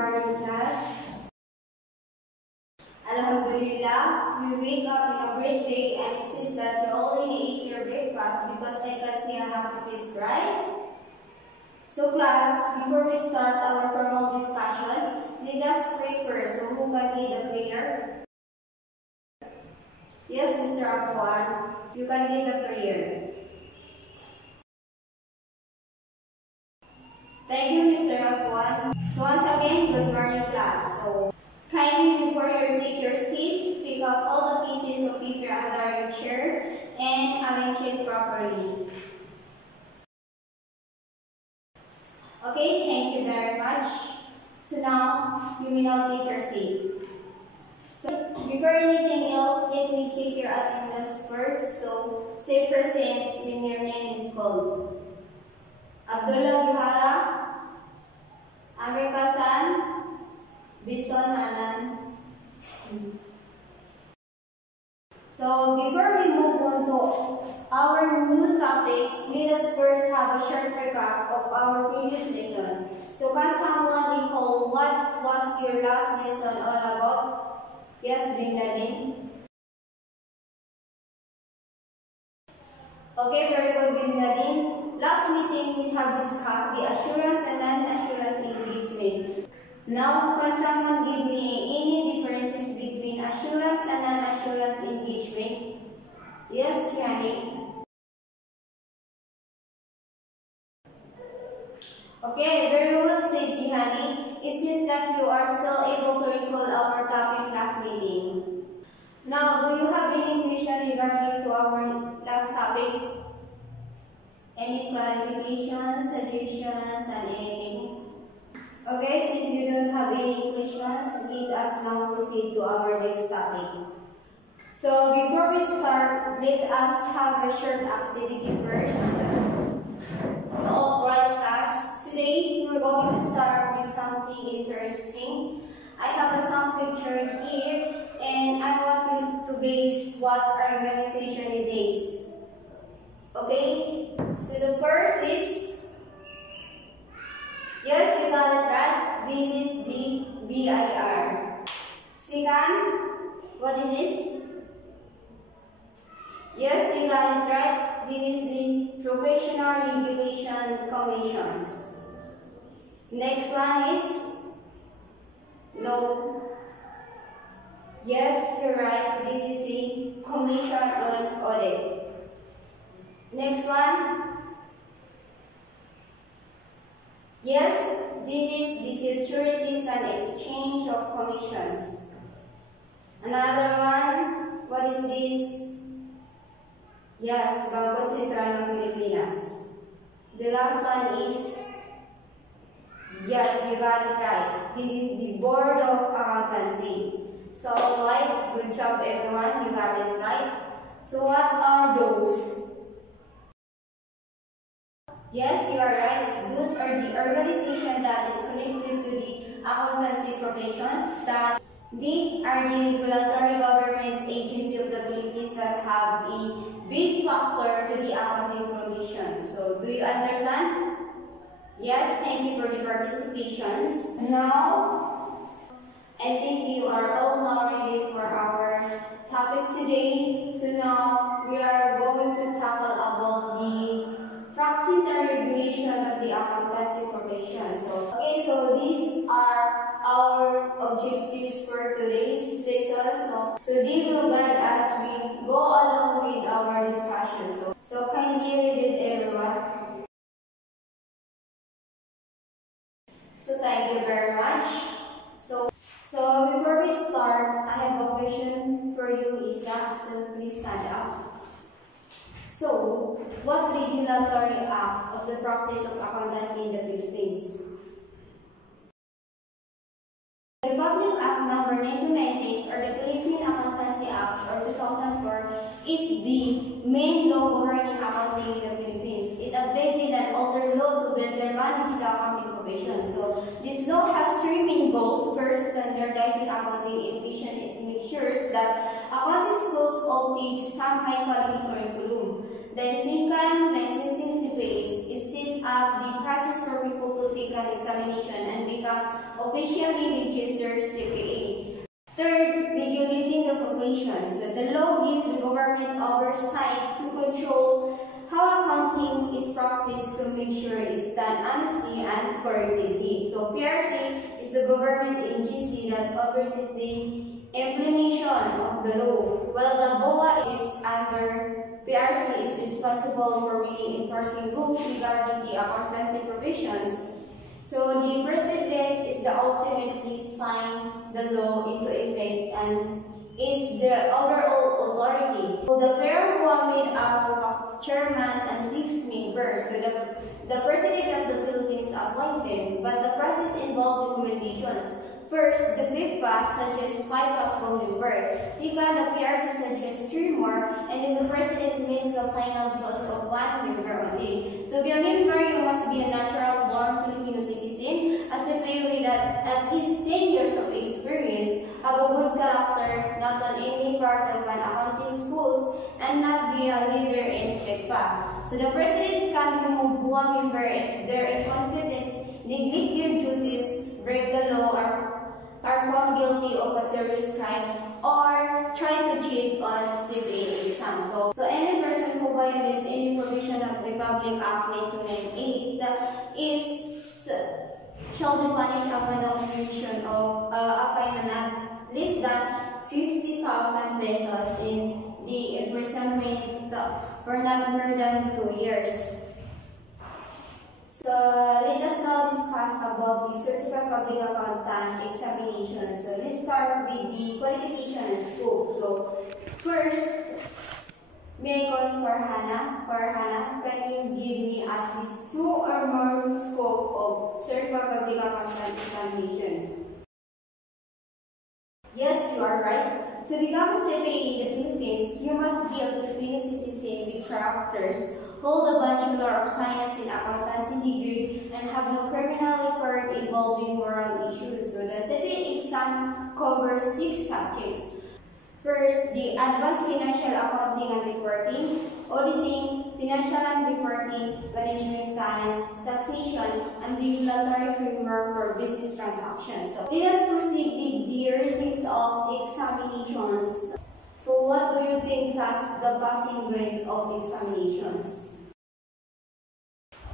morning, class. Alhamdulillah, we wake up in a great day and it seems that you already ate your breakfast because I can see a happy face, right? So class, before we start our formal discussion, let us pray first. So who can lead the prayer? Yes, Mr. Apuan, you can lead the prayer. Thank you, Mr. Apuan. So once again, good morning, class. So kindly before you take your seats, pick up all the pieces of paper under your chair and arrange it properly. Okay, thank you very much. So now, you may now take your seat. So before anything else, let me check your attendance first. So say present when your name is called. Abdullah Yuhara, Amir Kasan, Biston Hanan. So before we move on to our new topic, let us first have a short recap of our previous lesson. So can someone recall what was your last lesson all about? Yes, Bin Laden. Okay, very good, Bin Laden. Last meeting, we have discussed the assurance and non-assurance engagement. Now, can someone give me any differences between assurance and non-assurance engagement? Yes, Tiani. Okay, very well said, Jihani. It seems that you are still able to recall our topic last meeting. Now, do you have any question regarding to our last topic? Any clarifications, suggestions, and anything? Okay, since you don't have any questions, let us now proceed to our next topic. So before we start, let us have a short activity first. So alright class, today we're going to start with something interesting. I have some picture here and I want you to guess what organization it is. Okay, so the first is, yes, you got it right, this is the BIR. Second, what is this? Yes, you got it right, this is the Professional Regulation Commissions. Next one is law. Yes, you're right, this is the Commission on Audit. Next one. Yes, this is the Securities and Exchange of Commissions. Another one, what is this? Yes, Bangko Sentral ng Pilipinas. The last one is, yes, you got it right. This is the Board of Accountancy. So, alright, good job everyone, you got it right. So, what are those? Yes, you are right. Those are the organizations that is connected to the accountancy professions, that they are the regulatory government agency of the Philippines that have a big factor to the accounting profession. So, do you understand? Yes, thank you for the participations. Now, I think you are all now ready for our topic today. So now, we are going to tackle about the practice and regulation of the accountancy profession. So these are our objectives for today's lesson. So they will guide as we go along with our discussion. So kindly read it, everyone. So thank you very much. So before we start, I have a question for you, Isa. So please stand up. So, what regulatory act of the practice of accountancy in the Philippines? The Republic Act No. 1998 or the Philippine Accountancy Act or 2004 is the main law governing accounting in the Philippines. It updated an older law to better manage the accounting profession. So, this law has three main goals. First, standardizing accounting efficient. It makes sure that accounting schools all teach some high-quality curriculum. Then second, licensing CPAs is set up the process for people to take an examination and become officially registered CPA. Third, regulating the profession. So the law gives the government oversight to control how accounting is practiced to make sure it's done honestly and correctly. So PRC is the government agency that oversees the implementation of the law, while the BOA is under PRC is responsible for really enforcing rules regarding the accountancy professions. So the president is the ultimately sign the law into effect and is the overall authority. So the PRC made up of chairman and 6 members. So the president of the Philippines appointed, but the process involved recommendations. First, the PIPA suggests 5 possible members. Second, the PRC suggests 3 more, and then the president makes the final choice of 1 member only. To be a member, you must be a natural-born Filipino citizen, a CPA with at least 10 years of experience, have a good character, not on any part of an accounting schools, and not be a leader in PIPA. So the president can remove 1 member if they're incompetent, neglect their duties, break the law, are found guilty of a serious crime, or try to cheat on CPA exam. So any person who violates any provision of Republic Act 1998 shall be punished upon the commission of a fine not less than 50,000 pesos in the imprisonment for not more than 2 years. So let us now discuss about the Certified Public Accountant examination. So let's start with the qualification and scope. So first, may I call for Hannah? For Hannah, can you give me at least 2 or more scope of Certified Public Accountant examinations? Yes, you are right. To become a CPA in the Philippines, you must be a Filipino citizen with characters, hold a Bachelor of Science in Accountancy degree, and have no criminal record involving moral issues. So the CPA exam covers 6 subjects. First, the Advanced Financial Accounting and Reporting, Auditing, Financial and Reporting, Management Science, Taxation, and Regulatory Framework for Business Transactions. So let us proceed with the ratings of examinations. So what do you think class the passing grade of examinations?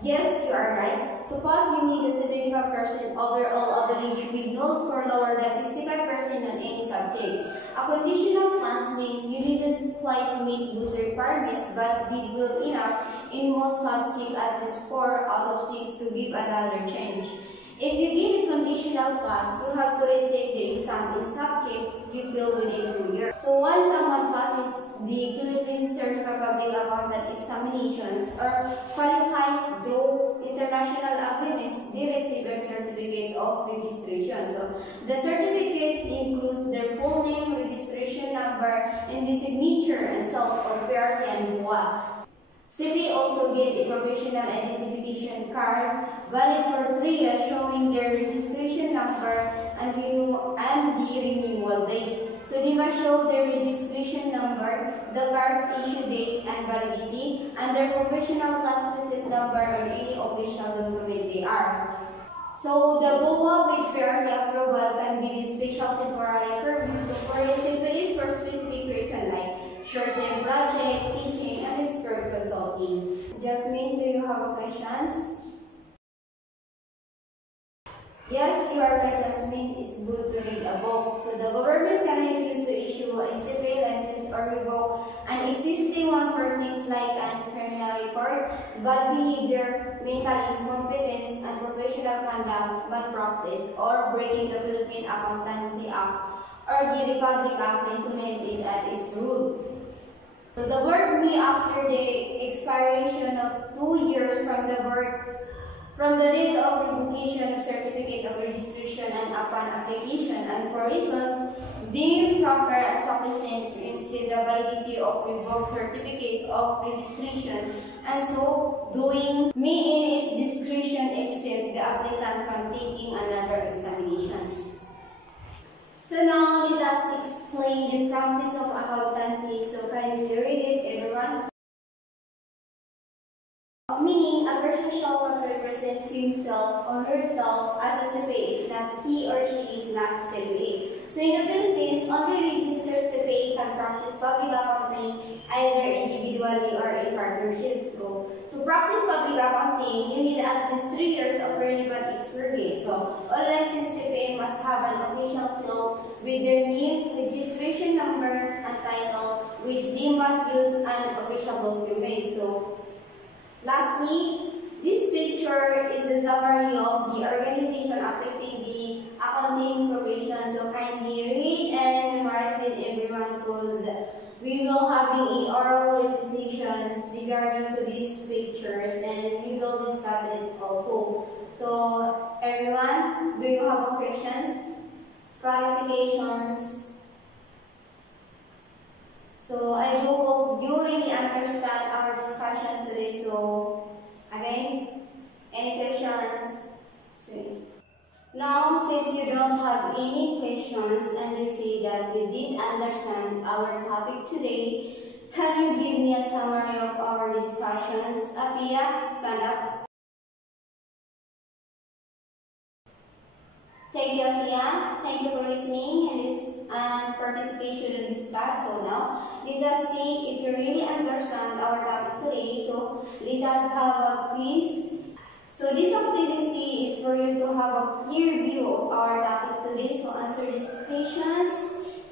Yes, you are right. To pass, you need a 75% overall average with no score lower than 65% on any subject. A conditional pass means you didn't quite meet those requirements but did well enough in most subjects, at least 4 out of 6 to give another change. If you get a conditional pass, you have to retake the exam in subject you fail within 2 years. So once someone passes the Philippines Certified Public Accountant examinations or qualifies through international agreements, they receive a certificate of registration. So the certificate includes their full name, registration number, and the signature and self of PRC and BOA. CPA also get a professional identification card valid for 3 years showing their registration number and the renewal date. So they must show their registration number, the card issue date and validity, and their professional tax receipt number on any official document they are. So the BOA with PRC approval can give a special temporary permit. So for the CPAs for specific reason like short-term project, teaching, and expert consulting. Jasmine, do you have questions? Yes, you are right, Jasmine. It's good to read a book. So the government can refuse to issue a CPA license or revoke an existing one for things like a criminal record, bad behavior, mental incompetence, and professional conduct, malpractice, or breaking the Philippine Accountancy Act or the Republic Act 1998 at its root. So the board may, after the expiration of 2 years from the date of revocation of certificate of registration and upon application, and for reasons deemed proper and sufficient, reinstate the validity of revoked certificate of registration, and so doing may in its discretion exempt the applicant from taking another examinations. So now let us explain the practice of accountancy. So kindly read it, everyone. Meaning, a person shall not represent himself or herself partnership. So, to practice public accounting, you need at least 3 years of relevant experience. So, all licensed CPA must have an official seal with their name, registration number, and title, which they must use an official document. So, lastly, this picture is a summary of the organization affecting the accounting profession. So kindly read and memorize it, everyone, because we will having a oral presentations regarding to these pictures, and we will discuss it also. So everyone, do you have questions, clarifications? So I hope you really understand our discussion today. So again, any questions? See. Now, since you don't have any questions and you say that you did understand our topic today, can you give me a summary of our discussions? Apia, stand up. Thank you, Afia. Thank you for listening and participation in this class. So now, let us see if you really understand our topic today. So let us have a quiz. So this activity is for you to have a clear view of our topic today. So answer these questions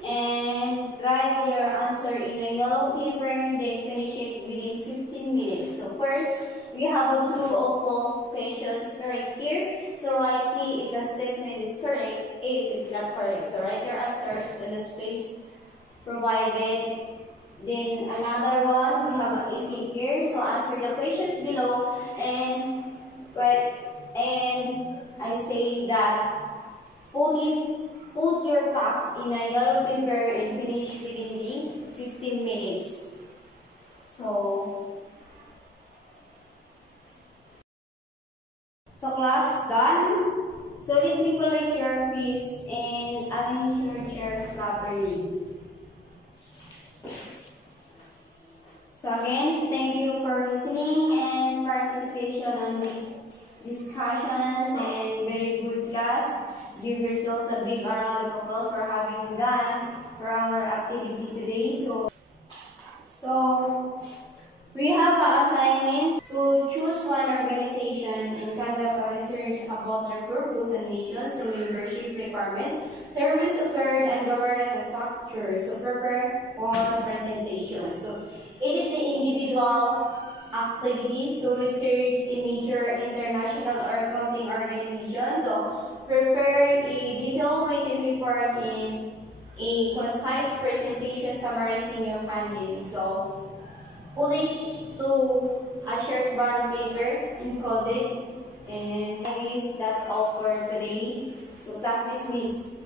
and write your answer in a yellow paper, then finish it within 15 minutes. So first, we have a true or false questions right here. So write P if the statement is correct, A if it's not correct. So write your answers in the space provided. Then another one, we have an easy here. So answer the questions below, and I say that put your tasks in a yellow paper and finish within the 15 minutes. So class done. So let me collect your quiz and arrange your chairs properly. So again, thank you for listening and participation on these discussions and very good class. Give yourselves a big round of applause for having done our activity today. So we have an assignment. So choose one organization and conduct a research about their purpose and mission, so membership requirements, service offered, and governance structure. So prepare for the presentation. So it is the individual activities, so research in major international or accounting organizations. So prepare a detailed written report in a concise presentation summarizing your findings. So put it to a shared brown paper encoded, and I guess that's all for today. So class dismissed.